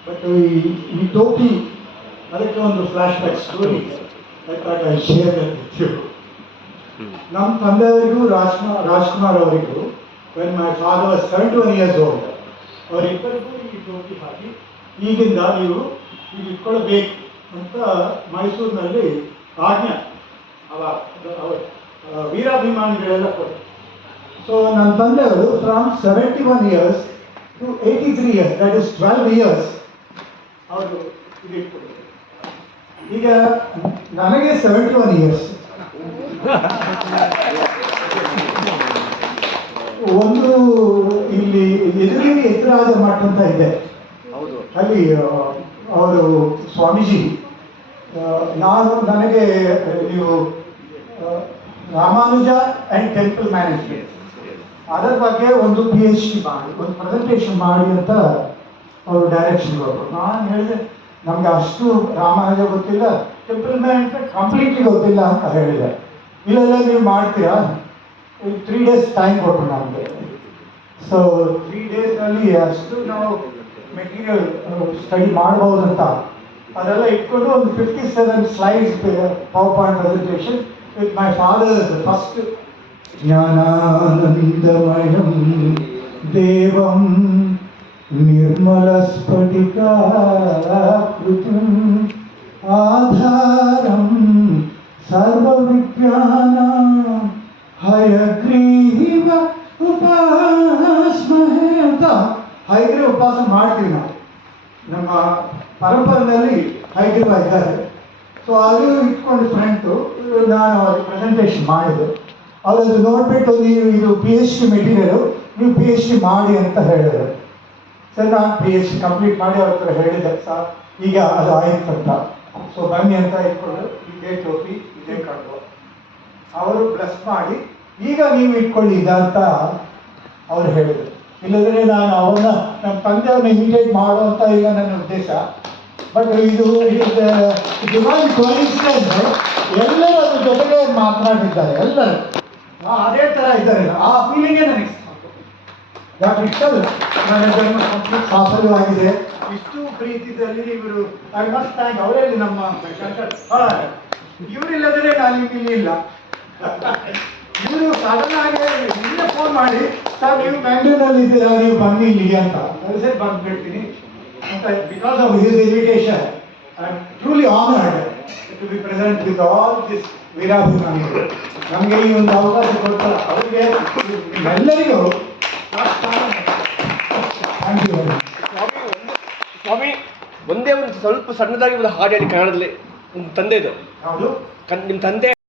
But ಟೋಪಿ ಅದಕ್ಕೆ ಒಂದು ಫ್ಲಾಶ್ ಬ್ಯಾಕ್ ಸ್ಟೋರಿ ಶೇರ್ ನಮ್ಮ ತಂದೆಯವರಿಗೂ ರಾಜ್ಕುಮಾರ್ ರಾಜ್ಕುಮಾರ್ ಅವರಿಗೂ when my father seventy one years old ಅವರಿಬ್ಬರಿಗೂ ಈ ಟೋಪಿ ಹಾಕಿ ಈಗಿಂದ ನೀವು ಈಗ ಇಟ್ಕೊಳ್ಬೇಕು ಅಂತ ಮೈಸೂರಿನಲ್ಲಿ ಆಜ್ಞೆ ಅವ ವೀರಾಭಿಮಾನಿಗಳೆಲ್ಲ ಕೊಟ್ಟರು. ಸೊ ನನ್ನ ತಂದೆಯವರು from seventy one years to eighty three years that is twelve years ಅವರು ಈಗ ನನಗೆ ಸೆವೆಂಟಿ ಒನ್ ಇಯರ್ಸ್ ಒಂದು ಇಲ್ಲಿ ಎದುರಿಗೆ ಎತ್ತರಾದ ಮಠ ಅಂತ ಇದೆ. ಹೌದು. ಅಲ್ಲಿ ಅವರು ಸ್ವಾಮೀಜಿ ನಾನು ನನಗೆ ನೀವು ರಾಮಾನುಜ ಆ್ಯಂಡ್ ಟೆಂಪಲ್ ಮ್ಯಾನೇಜ್ಮೆಂಟ್ ಅದರ ಬಗ್ಗೆ ಒಂದು ಪಿ ಎಚ್ ಡಿ ಮಾಡಿ, ಒಂದು ಪ್ರೆಸೆಂಟೇಷನ್ ಮಾಡಿ ಅಂತ ಅವರು ಡೈರೆಕ್ಷನ್ ಕೊಟ್ಟರು ನಾನು ಹೇಳಿದೆ, ನಮಗೆ ಅಷ್ಟು ರಾಮಾಯಣ ಗೊತ್ತಿಲ್ಲ ಟೆಂಪಲ್ ಮ್ಯಾನೇಜ್ಮೆಂಟ್ ಕಂಪ್ಲೀಟ್ಲಿ ಗೊತ್ತಿಲ್ಲ ಅಂತ ಹೇಳಿದೆ. ಇಲ್ಲೆಲ್ಲ ನೀವು ಮಾಡ್ತೀರಾ? ತ್ರೀ ಡೇಸ್ ಟೈಮ್ ಕೊಟ್ಟರು ನಮಗೆ. ಸೊ ತ್ರೀ ಡೇಸ್ನಲ್ಲಿ ಅಷ್ಟು ನಾವು ಮೆಟೀರಿಯಲ್ ಸ್ಟಡಿ ಮಾಡ್ಬೋದಂತ ಅದೆಲ್ಲ ಇಟ್ಕೊಂಡು ಒಂದು fifty seven slides power point presentation with my father first ಜ್ಞಾನಾನಂದಮಯಂ ದೇವಂ निर्मलस्फटिकाकृतिम् ಆಧಾರಂ ಸರ್ವವಿಜ್ಞಾನ हयग्रीव ಉಪಾಸ್ಮಹೇ ಅಂತ ಹಯಗ್ರೀವ ಉಪವಾಸ ಮಾಡ್ತೀವಿ ನಾವು. ನಮ್ಮ ಪರಂಪರೆಯಲ್ಲಿ ಹೈಗ್ರೀವ ಇದ್ದಾರೆ. ಸೊ ಅದು ಇಟ್ಕೊಂಡು ಫ್ರೆಂಟು ನಾನು ಪ್ರೆಸೆಂಟೇಷನ್ ಮಾಡಿದೆ ಅವ್ರದ್ದು ನೋಡ್ಬಿಟ್ಟು ನೀವು ಇದು ಪಿ ಎಚ್ ಡಿ ಮೆಟೀರಿಯಲು ನೀವು ಪಿ ಎಚ್ ಡಿ ಮಾಡಿ ಅಂತ ಹೇಳಿದರು. ಸರ್, ನಾನು ಪಿ ಎಚ್ ಡಿ ಕಂಪ್ಲೀಟ್ ಮಾಡಿ ಅವ್ರ ಹತ್ರ ಹೇಳಿದೆ, ಸರ್. ಈಗ ಅದು ಆಯ್ತು ಅಂತ. ಸೊ ಬನ್ನಿ ಅಂತ ಇಟ್ಕೊಂಡು ಇದೇ ಟೋಪಿ ಇದೇ ಕಟ್ಟು ಅವರು ಬ್ಲಸ್ ಮಾಡಿ, ಈಗ ನೀವು ಇಟ್ಕೊಳ್ಳಿ ಇದಂತ ಅವ್ರು ಹೇಳಿದರು. ಇಲ್ಲದ್ರೆ ನಾನು ಅವನ್ನ ನಮ್ಮ ತಂದೆ ಇಮಿಡಿಯೇಟ್ ಇಮಿಟೇಟ್ ಅಂತ ಈಗ ನನ್ನ ಉದ್ದೇಶ. ಬಟ್ ಇದು ಕೋಇನ್ಸಿಡೆನ್ಸ್ ಎಲ್ಲರೂ ಅದ್ರ ಜೊತೆಗೆ ಮಾತನಾಡಿದ್ದಾರೆ, ಎಲ್ಲರೂ. ಅದೇ ತರ ಇದ್ದಾರೆ. ಆ ಫೀಲಿಂಗೇ ನನಗೆ ಸಾಕು. ಡಾಕ್ಟರ್ ಇಷ್ಟಲ್ ನನ್ನ ಜನ್ಮ ಸಾಫಲ್ಯವಾಗಿದೆ. ಇಷ್ಟು ಪ್ರೀತಿದಲ್ಲಿ ಇವರು ಐ ಮಸ್ಟ್ ಥ್ಯಾಂಕ್ ಅವರೇ ನಮ್ಮ ಇವರಿಲ್ಲದ್ರೆ ನಾನು ಇಲ್ಲಿ ಇಲ್ಲ. ಇವರು ಸಡನ್ ಆಗಿ ಇಲ್ಲೇ ಫೋನ್ ಮಾಡಿ, ಸರ್, ನೀವು ಬ್ಯಾಂಗ್ಳೂರಲ್ಲಿ ಇದ್ದೀರಾ? ನೀವು ಬನ್ನಿ ಇಲ್ಲಿಗೆ ಅಂತ. ಸರಿ ಬಂದ್ಬಿಡ್ತೀನಿ. ಅಂತ because of his invitation am truly honoured to be present with all this ವೀರಾಭಿಮಾನಿಗಳು ನಮಗೆ ಈ ಒಂದು ಅವಕಾಶ ಕೊಡ್ತಾರೆ ಅವರಿಗೆ ಎಲ್ಲರಿಗೂ ಥ್ಯಾಂಕ್ ಯು ಸ್ವಾಮಿ ಒಂದೇ ಸ್ವಾಮಿ ಒಂದೇ ಒಂದು ಸ್ವಲ್ಪ ಸಣ್ಣದಾಗಿ ಒಂದು ಹಾಡು ಹೇಳಿ ಕನ್ನಡದಲ್ಲಿ. ನಿಮ್ಮ ತಂದೆದು ಹೌದು ನಿಮ್ಮ ತಂದೆ